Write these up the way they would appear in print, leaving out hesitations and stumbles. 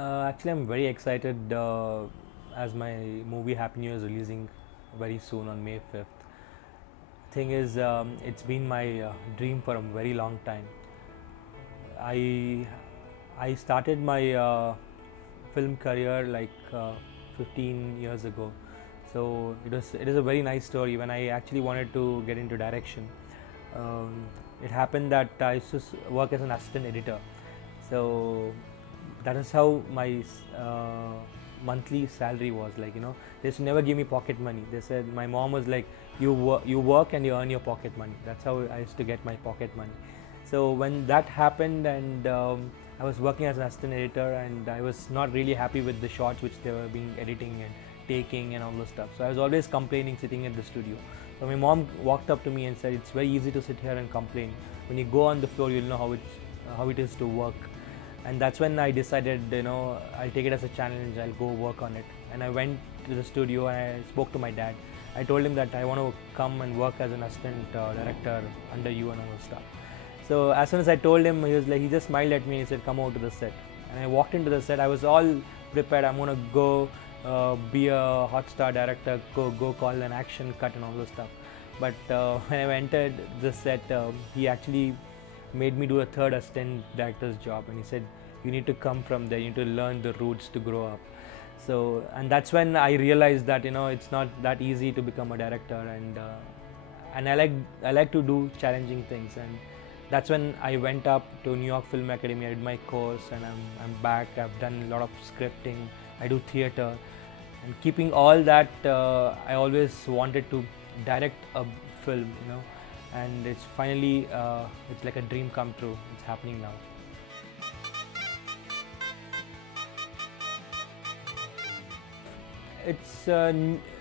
Actually, I'm very excited as my movie Happy New Year is releasing very soon on May 5th. Thing is, it's been my dream for a very long time. I I started my film career like 15 years ago. So it is a very nice story when I actually wanted to get into direction. Um, it happened that I used to work as an assistant editor. So that is how my monthly salary was, like, they used to never give me pocket money. They said, my mom was like, you work and you earn your pocket money. That's how I used to get my pocket money. So when that happened, and I was working as an assistant editor, and I was not really happy with the shots which they were being editing and taking and all those stuff. So I was always complaining sitting at the studio. So my mom walked up to me and said, it's very easy to sit here and complain. When you go on the floor, you'll know how it is to work. And that's when I decided, I'll take it as a challenge, I'll go work on it. And I went to the studio and I spoke to my dad. I told him that I want to come and work as an assistant director under you and all that stuff. So as soon as I told him, he just smiled at me and he said, come over to the set. And I walked into the set. I was all prepared. I'm going to go be a hot star director, go call an action cut and all those stuff. But when I entered the set, he actually made me do a third assistant director's job, and he said, you need to come from there, you need to learn the roots to grow up. So, and that's when I realized that it's not that easy to become a director, and I like to do challenging things. And that's when I went up to New York Film Academy. I did my course, and I'm back. I've done a lot of scripting, I do theater, and keeping all that, I always wanted to direct a film, and it's finally it's like a dream come true. It's happening now. It's a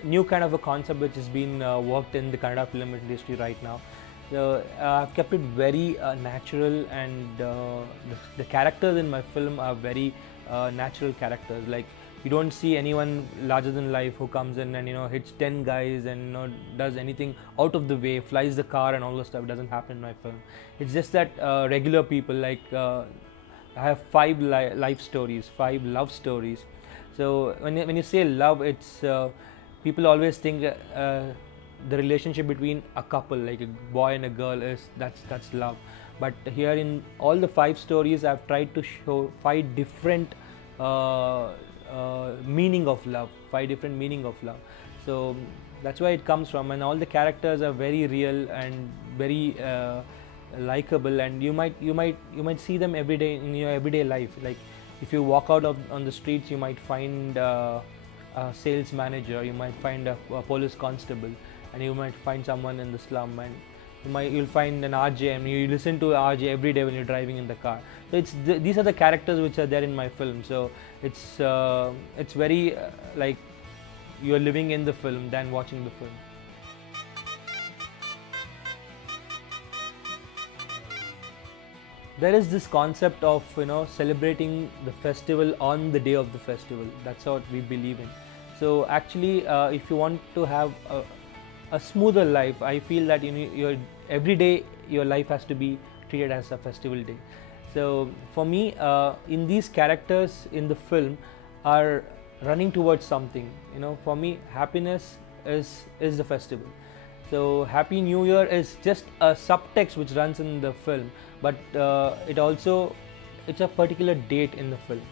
new kind of a concept which has been worked in the Kannada film industry right now. So I've kept it very natural, and the characters in my film are very natural characters. Like, you don't see anyone larger than life who comes in and hits 10 guys and does anything out of the way, flies the car and all those stuff. It doesn't happen in my film. It's just that regular people, like I have 5 life stories, 5 love stories. So when you say love, it's people always think the relationship between a couple, like a boy and a girl, that's love. But here in all the 5 stories, I've tried to show 5 different meaning of love, 5 different meaning of love. So that's where it comes from, and all the characters are very real and very likable, and you might see them every day in your everyday life. Like, if you walk out on the streets, you might find a sales manager, you might find a police constable, and you might find someone in the slum, and you'll find an RJ, and you listen to RJ every day when you're driving in the car. So these are the characters which are there in my film. So it's very like you're living in the film than watching the film. There is this concept of celebrating the festival on the day of the festival. That's what we believe in. So actually, if you want to have a smoother life, I feel that every day your life has to be treated as a festival day. So for me, in these characters in the film are running towards something. For me, happiness is the festival. So Happy New Year is just a subtext which runs in the film, but it's a particular date in the film.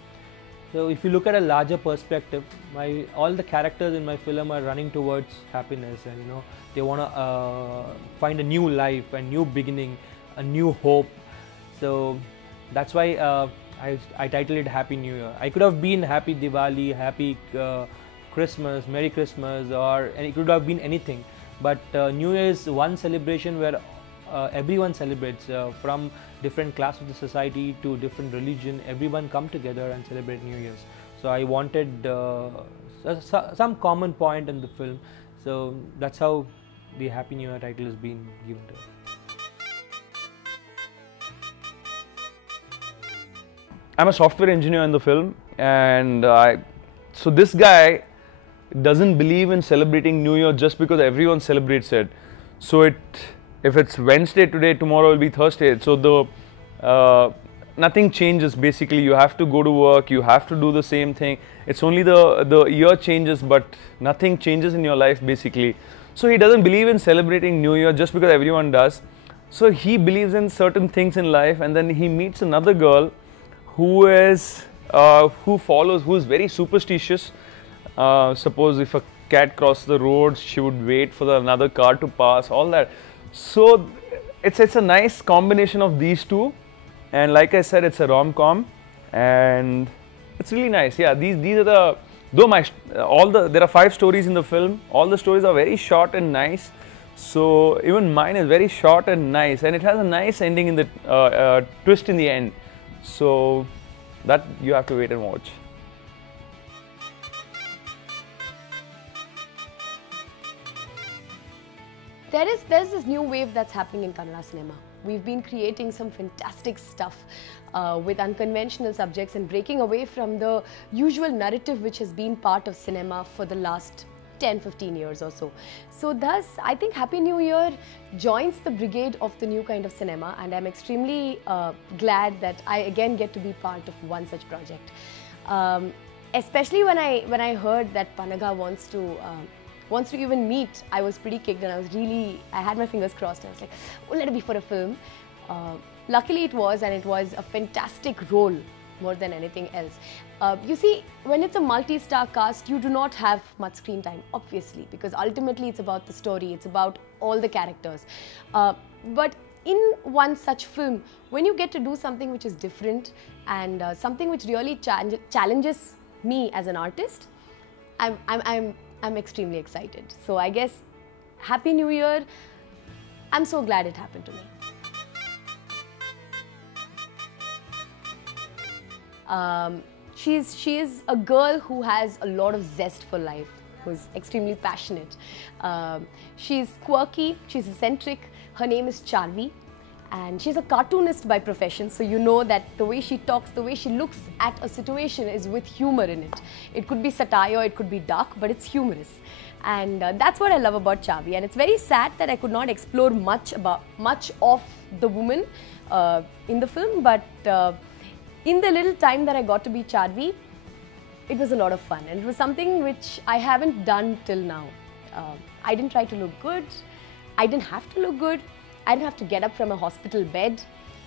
So if you look at a larger perspective, all the characters in my film are running towards happiness, and they want to find a new life, a new beginning, a new hope. So that's why I titled it Happy New Year. I could have been Happy Diwali, Happy Christmas, Merry Christmas, and it could have been anything. But New Year is one celebration where everyone celebrates, from different class of the society to different religion. Everyone come together and celebrate New Year's. So I wanted some common point in the film. So that's how the Happy New Year title has been given to it. I'm a software engineer in the film, and so this guy doesn't believe in celebrating New Year just because everyone celebrates it. So if it's Wednesday today, tomorrow will be Thursday. So nothing changes basically. You have to go to work, you have to do the same thing. It's only the year changes, but nothing changes in your life basically. So he doesn't believe in celebrating New Year just because everyone does. So he believes in certain things in life, and then he meets another girl who is who's very superstitious. Suppose if a cat crossed the road, she would wait for another car to pass, all that. So it's a nice combination of these two, and like I said, it's a rom-com, and it's really nice. Yeah, these are the there are 5 stories in the film. All the stories are very short and nice. So even mine is very short and nice, and it has a nice ending in the twist in the end. So that you have to wait and watch. There's this new wave that's happening in Kannada cinema. We've been creating some fantastic stuff with unconventional subjects and breaking away from the usual narrative which has been part of cinema for the last 10-15 years or so. So thus, I think Happy New Year joins the brigade of the new kind of cinema, and I'm extremely glad that I again get to be part of one such project. Especially when I heard that Pannaga wants to even meet, I was pretty kicked, and I had my fingers crossed, and I was like, oh, let it be for a film. Luckily it was, and it was a fantastic role more than anything else. You see, when it's a multi-star cast, you do not have much screen time, obviously, because ultimately it's about the story, it's about all the characters. But in one such film, when you get to do something which is different and something which really challenges me as an artist, I'm extremely excited. So I guess Happy New Year, I'm so glad it happened to me. She is a girl who has a lot of zest for life, who's extremely passionate. She's quirky, she's eccentric. Her name is Charvi, and she's a cartoonist by profession, so you know that the way she talks, the way she looks at a situation is with humor in it. It could be satire, it could be dark, but it's humorous. And that's what I love about Charvi. And it's very sad that I could not explore much of the woman in the film, but in the little time that I got to be Charvi, it was a lot of fun, and it was something which I haven't done till now. I didn't try to look good, I didn't have to look good, I didn't have to get up from a hospital bed,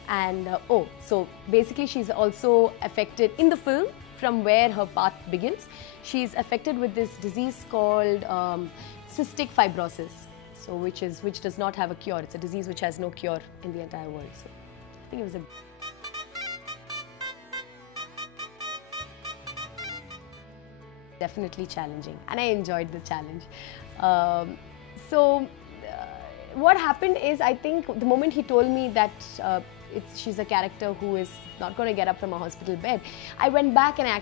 and so basically she's also affected in the film from where her path begins. She's affected with this disease called cystic fibrosis, so which does not have a cure. It's a disease which has no cure in the entire world. So I think it was a definitely challenging, and I enjoyed the challenge. What happened is, I think the moment he told me that she's a character who is not going to get up from a hospital bed, I went back and I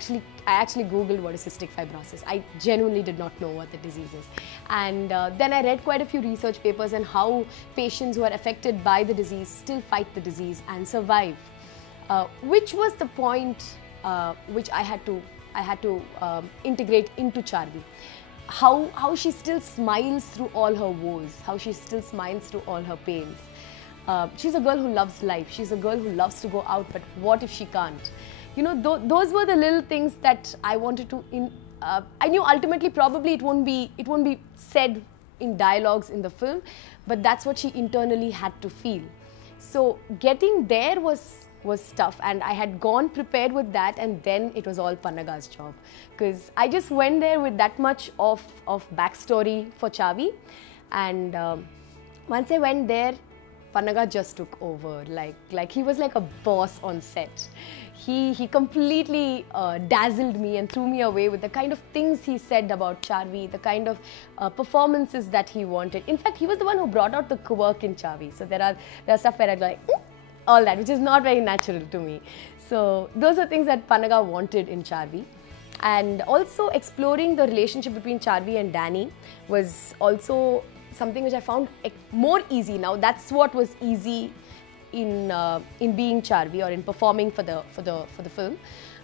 actually googled what is cystic fibrosis. I genuinely did not know what the disease is, and then I read quite a few research papers on how patients who are affected by the disease still fight the disease and survive, which was the point which I had to integrate into Charvi. How she still smiles through all her woes, how she still smiles through all her pains. She's a girl who loves life, she's a girl who loves to go out, but what if she can't? You know, those were the little things that I wanted to, I knew ultimately probably it won't be said in dialogues in the film, but that's what she internally had to feel. So getting there was tough, and I had gone prepared with that, and then it was all Pannaga's job, because I just went there with that much of backstory for Charvi, and once I went there, Pannaga just took over. Like he was like a boss on set. He completely dazzled me and threw me away with the kind of things he said about Charvi, the kind of performances that he wanted. In fact, he was the one who brought out the quirk in Charvi. So there are stuff where I'd like all that, which is not very natural to me. So those are things that Pannaga wanted in Charvi. And also exploring the relationship between Charvi and Danny was also something which I found more easy now. That's what was easy in being Charvi or in performing for the film,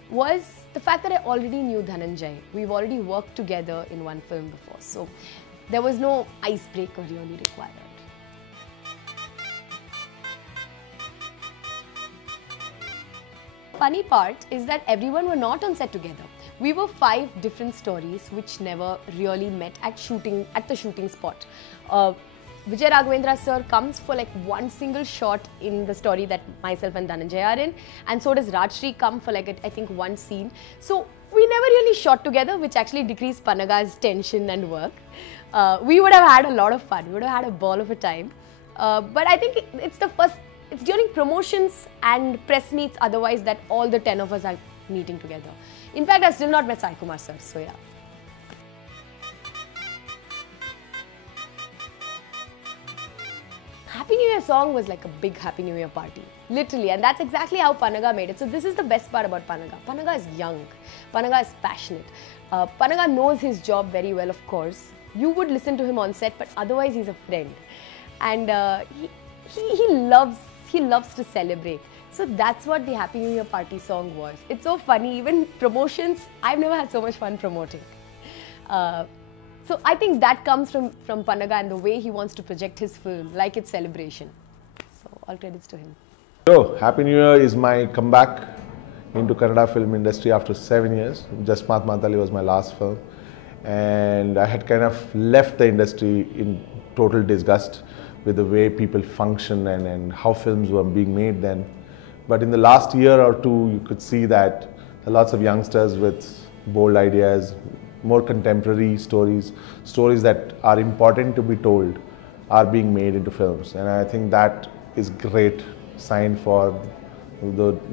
was the fact that I already knew Dhananjay. We've already worked together in one film before, so there was no icebreaker really required. funny part is that everyone were not on set together. We were 5 different stories which never really met at the shooting spot. Vijay Raghavendra sir comes for like one single shot in the story that myself and Dhananjay are in, and so does Rajshri come for like I think one scene. So we never really shot together, which actually decreased Pannaga's tension and work. We would have had a lot of fun. We would have had a ball of a time. But I think it's during promotions and press meets otherwise that all the 10 of us are meeting together. In fact, I've still not met Sai Kumar sir, so yeah. Happy New Year song was like a big Happy New Year party, literally, and that's exactly how Pannaga made it. So this is the best part about Pannaga. Pannaga is young, Pannaga is passionate. Pannaga knows his job very well, of course. You would listen to him on set, but otherwise he's a friend. And he loves to celebrate. So that's what the Happy New Year party song was. It's so funny, even promotions, I've never had so much fun promoting. So I think that comes from Pannaga and the way he wants to project his film, like it's celebration. So all credits to him. So Happy New Year is my comeback into Kannada film industry after 7 years. Jasmat Matali was my last film. And I had kind of left the industry in total disgust with the way people function and how films were being made then. But in the last year or two, you could see that lots of youngsters with bold ideas, more contemporary stories that are important to be told are being made into films. And I think that is great sign for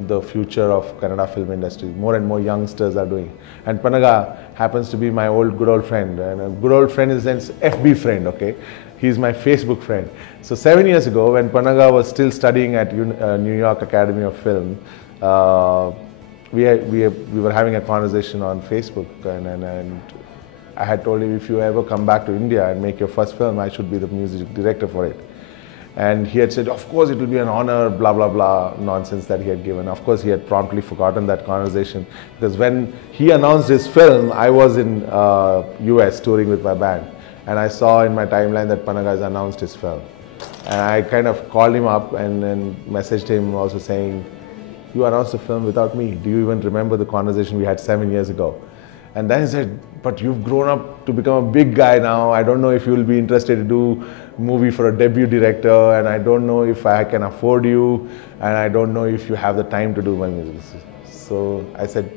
the future of Kannada film industry. More and more youngsters are doing. And Pannaga happens to be my good old friend. And a good old friend in the sense FB friend, okay? He's my Facebook friend. So 7 years ago, when Pannaga was still studying at New York Academy of Film, we were having a conversation on Facebook, and I had told him, if you ever come back to India and make your first film, I should be the music director for it. And he had said, of course it will be an honor, blah, blah, blah, nonsense that he had given. Of course, he had promptly forgotten that conversation, because when he announced his film, I was in US touring with my band, and I saw in my timeline that Pannaga has announced his film. And I kind of called him up and messaged him also saying, you announced the film without me. Do you even remember the conversation we had 7 years ago? And then he said, but you've grown up to become a big guy now. I don't know if you will be interested to do a movie for a debut director, and I don't know if I can afford you, and I don't know if you have the time to do my music. So I said,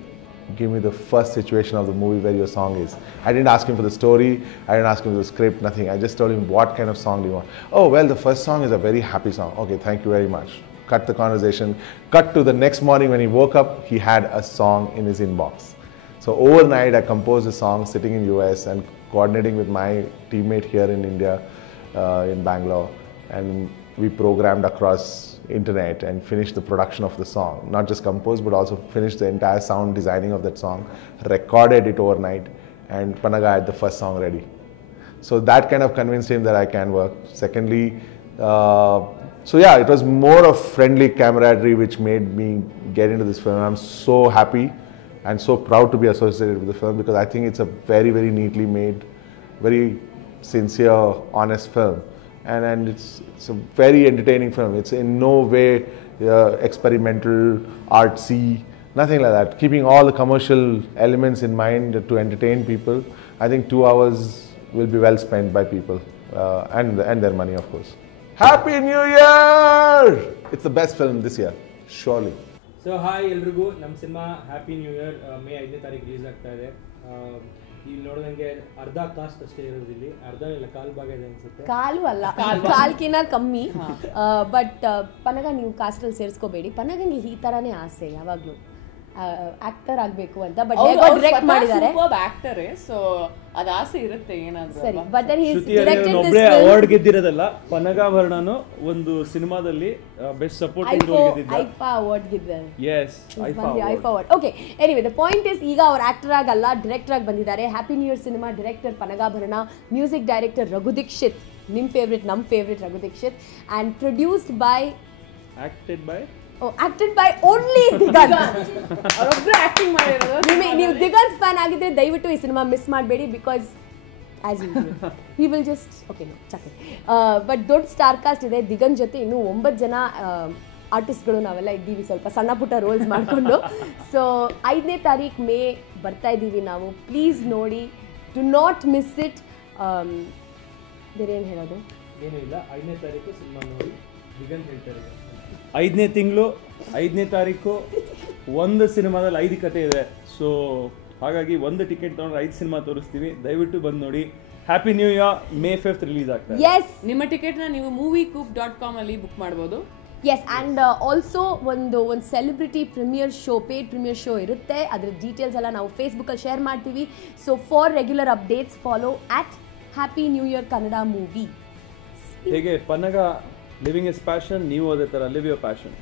give me the first situation of the movie where your song is. I didn't ask him for the story, I didn't ask him for the script, nothing. I just told him, what kind of song do you want? Oh, well, the first song is a very happy song. Okay, thank you very much. Cut the conversation. Cut to the next morning when he woke up, he had a song in his inbox. So overnight, I composed a song sitting in US and coordinating with my teammate here in India, in Bangalore. And we programmed across internet and finished the production of the song. Not just composed, but also finished the entire sound designing of that song, recorded it overnight, and Pannaga had the first song ready. So that kind of convinced him that I can work. Secondly, so yeah, it was more of friendly camaraderie which made me get into this film. I'm so happy and so proud to be associated with the film, because I think it's a very, very neatly made, very sincere, honest film. And it's a very entertaining film. It's in no way experimental, artsy, nothing like that. Keeping all the commercial elements in mind to entertain people, I think 2 hours will be well spent by people and their money, of course. Happy New Year! It's the best film this year, surely. So hi ಎಲ್ರಿಗೂ, ನಮ್ಮ cinema happy new year May 5ನೇ ತಾರೀಕು release ಆಗ್ತಾ ಇದೆ. ಇಲ್ಲಿ ನೋಡೋದಂಗೆ ಅರ್ಧ cost ಅಷ್ಟೇ ಇರೋದು, ಇಲ್ಲಿ ಅರ್ಧ ಇಲ್ಲ ಕಾಲು ಭಾಗ ಇದೆ ಅನ್ಸುತ್ತೆ. ಕಾಲು ಅಲ್ಲ, ಕಾಲ್ಕಿನ ಕಮ್ಮಿ. ಬಟ್ ಪನ್ನಗ ನೀವು ಕಾಸ್ಟಲ್ಲಿ ಸೇರಿಸ್ಕೋಬೇಡಿ. ಪನ್ನಗಂಗೆ ಈ ಥರನೇ ಆಸೆ ಯಾವಾಗಲೂ ಆಕ್ಟರ್ ಆಗಬೇಕು ಅಂತ. ಬಟ್ ಡೈರೆಕ್ಟ್ ಮಾಡಿದ್ದಾರೆ, ಆಕ್ಟರ್, ಸೊ ಅದು ಆಸೆ ಇರುತ್ತೆ ಏನಾದರೂ. ಸರಿ, but then he is directed this film. Award ಗೆದ್ದಿರೋದಲ್ಲ, ಪನ್ನಗ ಭರಣನು ಒಂದು ಸಿನಿಮಾದಲ್ಲಿ ಬೆಸ್ಟ್ ಸಪೋರ್ಟಿಂಗ್ ರೋಲ್ ಗೆದ್ದಿದ್ದ. ಐಫಾ ಅವಾರ್ಡ್ ಗೆದ್ದಿದ್ದಾರೆ. Yes, IIFA award. Okay, anyway the point is, ಈಗ ಅವ್ರು ಆಕ್ಟರ್ ಆಗಲ್ಲ, ಡೈರೆಕ್ಟರ್ ಆಗಿ ಬಂದಿದ್ದಾರೆ. Happy new year cinema director Pannaga Bharana, music director Raghu Dixit, ನಿಮ್ಮ ಫೇವ್ರೆಟ್, ನಮ್ಮ favourite Raghu Dixit, and produced by, acted by only Diganth. ಅವರೊಬ್ಬರು ಆಕ್ಟಿಂಗ್ ಮಾಡಿರೋದು. ನೀವು ದಿಗಂತ್ ಫ್ಯಾನ್ ಆಗಿದ್ರೆ ದಯವಿಟ್ಟು ಈ ಸಿನಿಮಾ ಮಿಸ್ ಮಾಡಬೇಡಿ, because as usual he will just okay no chuck. But ದೊಡ್ಡ ಸ್ಟಾರ್ ಕಾಸ್ಟ್ ಇದೆ. ದಿಗಂತ್ ಜೊತೆ ಇನ್ನೂ 9 ಜನ ಆರ್ಟಿಸ್ಟ್ಗಳು ನಾವೆಲ್ಲ ಇದ್ದೀವಿ ಸ್ವಲ್ಪ ಸಣ್ಣ ಪುಟ್ಟ ರೋಲ್ಸ್ ಮಾಡಿಕೊಂಡು. ಸೊ 5ನೇ ತಾರೀಕು ಮೇ ಬರ್ತಾ ಇದ್ದೀವಿ ನಾವು. ಪ್ಲೀಸ್ ನೋಡಿ, ಡು ನಾಟ್ ಮಿಸ್ ಇಟ್. ಬೇರೆ ಏನು ಹೇಳೋದು? ಏನೂ ಇಲ್ಲ. 5ನೇ ತಾರೀಕು ಸಿನಿಮಾ ನೋಡಿ ದಿಗಂತ್ ಹೇಳ್ತಾರೆ. 5ನೇ ತಿಂಗಳು 5ನೇ ತಾರೀಕು ಒಂದು ಸಿನಿಮಾದಲ್ಲಿ 5 ಕತೆ ಇದೆ. ಸೊ ಹಾಗಾಗಿ ಒಂದು ಟಿಕೆಟ್ ತೊಗೊಂಡ್ರೆ 5 ಸಿನಿಮಾ ತೋರಿಸ್ತೀವಿ. ದಯವಿಟ್ಟು ಬಂದು ನೋಡಿ. Happy new year. May 5th release ಆಗ್ತದೆ. ಎಸ್, ನಿಮ್ಮ ಟಿಕೆಟ್ನ ನೀವು moviecoop.com ಅಲ್ಲಿ ಬುಕ್ ಮಾಡ್ಬೋದು. ಎಸ್, ಆ್ಯಂಡ್ ಆಲ್ಸೋ ಒಂದು celebrity premiere show, paid premiere show ಇರುತ್ತೆ. ಅದರ ಡೀಟೇಲ್ಸ್ ಎಲ್ಲ ನಾವು ಫೇಸ್ಬುಕ್ಕಲ್ಲಿ ಶೇರ್ ಮಾಡ್ತೀವಿ. So for regular updates follow @Happy New Year Kannada movie. ಹೇಗೆ ಪನ್ನಗ ಲಿವಿಂಗ್ ಇಸ್ ಪ್ಯಾಷನ್, ನೀವು ಅದೇ ಥರ ಲಿವ್ ಯುವರ್ ಪ್ಯಾಷನ್.